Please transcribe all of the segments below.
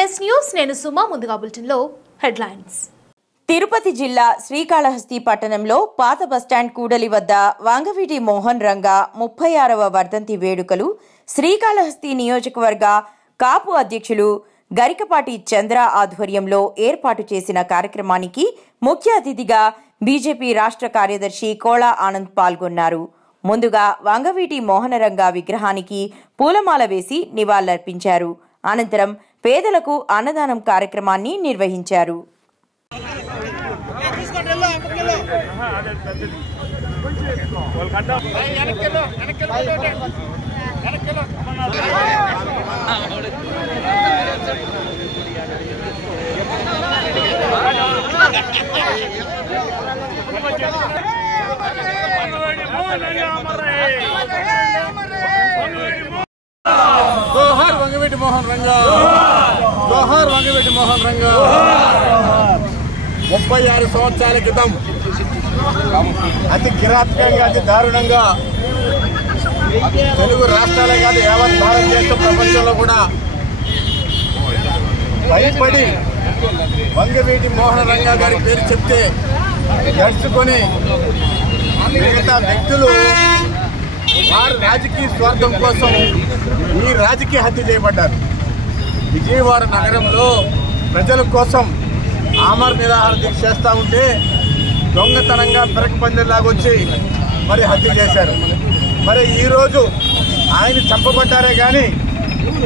MNS news నేను సుమా ముందుగా బులెటిన్లో హెడ్లైన్స్. తిరుపతి జిల్లా శ్రీకాళహస్తి పట్టణంలో పాత బస్టాండ్ కూడలి వద్ద వంగవీటి మోహన్ రంగా 36వ వర్ధంతి వేడుకలు శ్రీకాళహస్తి నియోజకవర్గ కాపు అధ్యక్షులు గరికపాటి చంద్ర ఆధ్వర్యంలో ఏర్పాటు చేసిన కార్యక్రమానికి ముఖ్య అతిథిగా బీజేపీ రాష్ట్ర కార్యదర్శి కోలా ఆనంద్ పాల్గొన్నారు. ముందుగా వంగవీటి మోహనరంగా విగ్రహానికి పూలమాల వేసి నివాళులర్పించారు. అనంతరం పేదలకు అన్నదానం కార్యక్రమాన్ని నిర్వహించారు. జోహార్ వంగవీటి మోహన్ రంగా, జోహార్ వంగవీటి మోహన్ రంగా. 36 సంవత్సరాల క్రితం అతి కిరాతకంగా, అతి దారుణంగా తెలుగు రాష్ట్రాలే కాదు యావత్ భారతదేశం ప్రపంచంలో కూడా భయపడి వంగవీటి మోహన్ రంగా గారి పేరు చెప్తే గడుచుకొని మిగతా వ్యక్తులు వారి రాజకీయ స్వార్థం కోసం ఈ రాజకీయ హత్య చేయబడ్డారు. విజయవాడ నగరంలో ప్రజల కోసం ఆమర నిరాహార దీక్ష చేస్తూ ఉంటే దొంగతనంగా పెరక పందిలాగా వచ్చి మరి హత్య చేశారు. మరి ఈరోజు ఆయన చంపబడ్డారే కానీ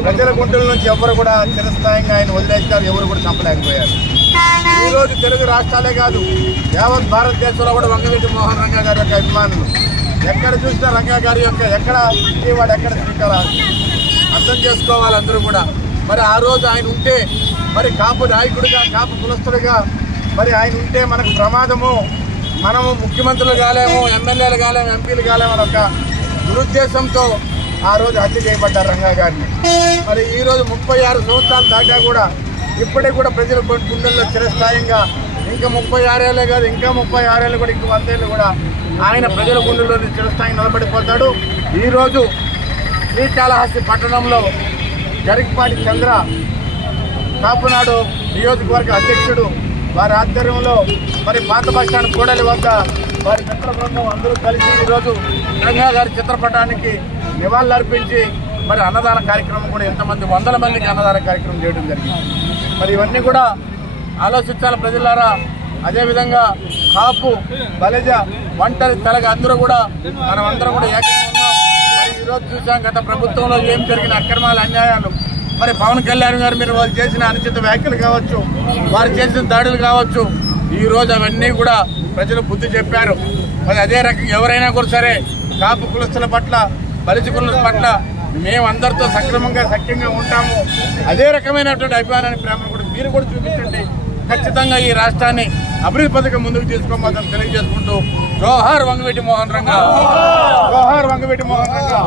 ప్రజల గుండెల నుంచి ఎవరు కూడా చిరస్థాయిగా ఆయన వదిలేస్తారు, ఎవరు కూడా చంపలేకపోయారు. ఈరోజు తెలుగు రాష్ట్రాలే కాదు యావత్ భారతదేశంలో కూడా వంగవీటి మోహన్ రంగా గారి యొక్క అభిమానులు ఎక్కడ చూసినా రంగా గారి యొక్క ఎక్కడ విజయవాడ ఎక్కడ శ్రీకాళహస్తి అర్థం చేసుకోవాలి అందరూ కూడా. మరి ఆ రోజు ఆయన ఉంటే మరి కాపు నాయకుడిగా, కాపు కులస్తుడిగా మరి ఆయన ఉంటే మనకు ప్రమాదము, మనము ముఖ్యమంత్రులు కాలేము, ఎమ్మెల్యేలు కాలేము, ఎంపీలు కాలేము అని ఒక దురుద్దేశంతో ఆ రోజు హత్య చేయబడ్డారు రంగా గారిని. మరి ఈరోజు 36 సంవత్సరాలు దాకా కూడా ఇప్పటికి కూడా ప్రజల గుండెల్లో చిరస్థాయిగా ఇంకా 36 ఏళ్ళే కాదు, ఇంకా 36 ఏళ్ళు కూడా, ఇంకా 100 ఏళ్ళు కూడా ఆయన ప్రజల గుండెల్లో చిరస్థాయి నిలబడిపోతాడు. ఈరోజు శ్రీకాళహస్తి పట్టణంలో గరికపాటి చంద్ర కాపునాడు నియోజకవర్గ అధ్యక్షుడు వారి ఆధ్వర్యంలో మరి పాత బస్టాండ్ కూడలి వద్ద వారి మిత్ర బృందం అందరూ కలిసి ఈరోజు రంగా గారి చిత్రపటానికి నివాళులర్పించి మరి అన్నదాన కార్యక్రమం కూడా ఎంతమంది 100 మందికి అన్నదాన కార్యక్రమం చేయడం జరిగింది. మరి ఇవన్నీ కూడా ఆలోచించాలి ప్రజలారా. అదేవిధంగా కాపు, బలిజ, ఒంటరి తెలగ అందరూ కూడా మనం అందరం కూడా ఏకంగా ఉన్నాం. మరి ఈరోజు చూసాం గత ప్రభుత్వంలో ఏం జరిగిన అక్రమాలు, అన్యాయాలు. మరి పవన్ కళ్యాణ్ గారు మీరు వాళ్ళు చేసిన అనుచిత వ్యాఖ్యలు కావచ్చు, వారు చేసిన దాడులు కావచ్చు, ఈరోజు అవన్నీ కూడా ప్రజలు బుద్ధి చెప్పారు. మరి అదే రకంగా ఎవరైనా కూడా సరే కాపు కులస్తుల పట్ల, బలిజ కులస్తుల పట్ల మేమందరితో సక్రమంగా సఖ్యంగా ఉంటాము. అదే రకమైనటువంటి అభిమానాన్ని, ప్రేమను కూడా మీరు కూడా చూపించండి. ఖచ్చితంగా ఈ రాష్ట్రాన్ని అభివృద్ధి పథకం ముందుకు తీసుకోమని తెలియజేసుకుంటూ జోహార్ వంగవీటి మోహన్ రంగా, జోహార్ వంగవీటి మోహన్ రంగా.